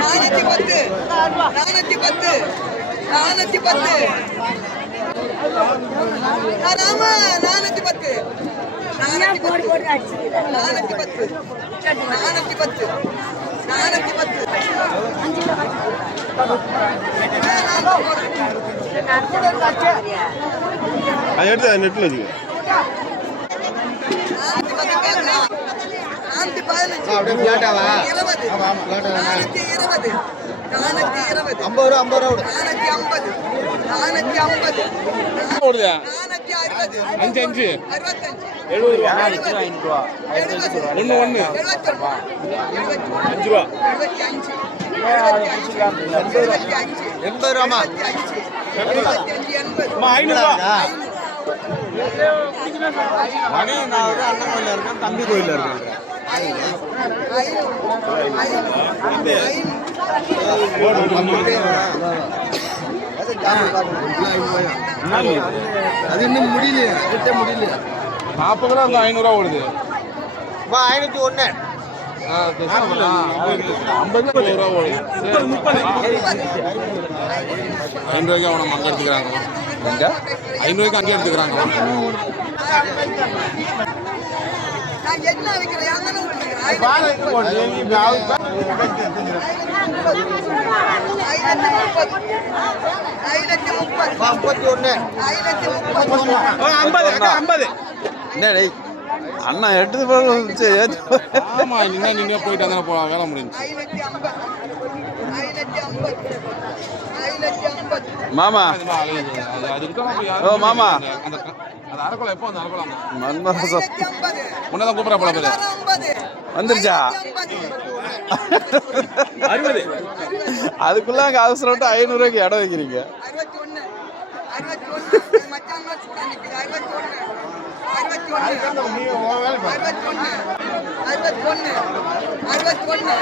நானூத்தி பத்து. நானூத்தி பத்து. நானூத்தி பத்து. ராமா நானூத்தி பத்து. நானூத்தி பத்து. நானூத்தி பத்து. நானூத்தி பத்து. நானூத்தி பத்து அது எடுத்து நெட்டில் வச்சுக்க. ஐம்பது ரூபா ஐம்பது ரூபா ஓடுது அஞ்சு அண்ணன் கோயிலில் இருக்கேன் தம்பி கோயிலில் இருக்கேன். அது இன்னும் முடியலையா கிட்ட முடியலையா நாற்பது ரூபா அந்த ஐநூறுரூவா ஓடுது. வா ஐநூற்றி ஒன்று ஆ, ஐம்பது ரூபா ஓடுது ஐநூறுவாய்க்கு அவனை அங்கே எடுத்துக்கிறாங்க ஐநூறுவாய்க்கு அங்கே எடுத்துக்கிறாங்க அண்ணா எட்டு ஆமா நின்னா நீங்க போயிட்டு அங்கே போகலாம் வேலை முடிஞ்சு மாமா ஓ மாமா அது அரைக்குளம் எப்போ வந்து அரைக்குளம் மன்மரசம் முன்னதான் கூப்பிட போல பேரு வந்துருச்சா? அறுபத்தொன்னு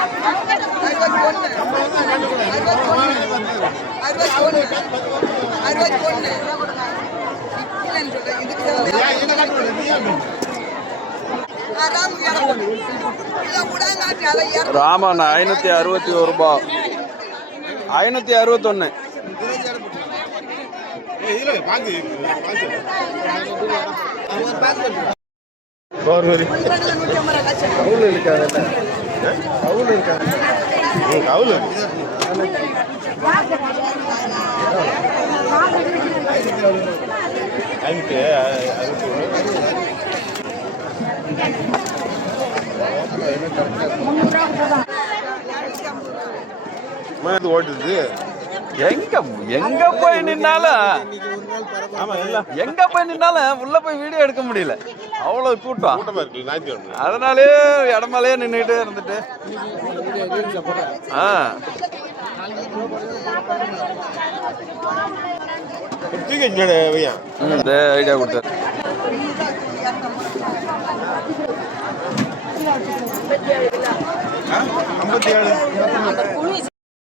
ராமண்ணா ஐநூத்தி அறுபத்தி ஒரு ரூபாய் ஐநூத்தி அறுபத்தொன்னு. கவுல் இருக்கா ம் கவுல் அதுக்கு அதுக்கு ஓட்டுது எங்க எங்க போய் நின்னாலும் எங்க போய் நின்னாலும் உள்ள போய் வீடியோ எடுக்க முடியல. அவ்வளவு கூட்டம். அதனாலே இடமலையே நின்றுட்டு இருந்துட்டு. ஆ. இந்த ஐடியா கொடுத்தாரு ஐம்பத்தி ஏழு.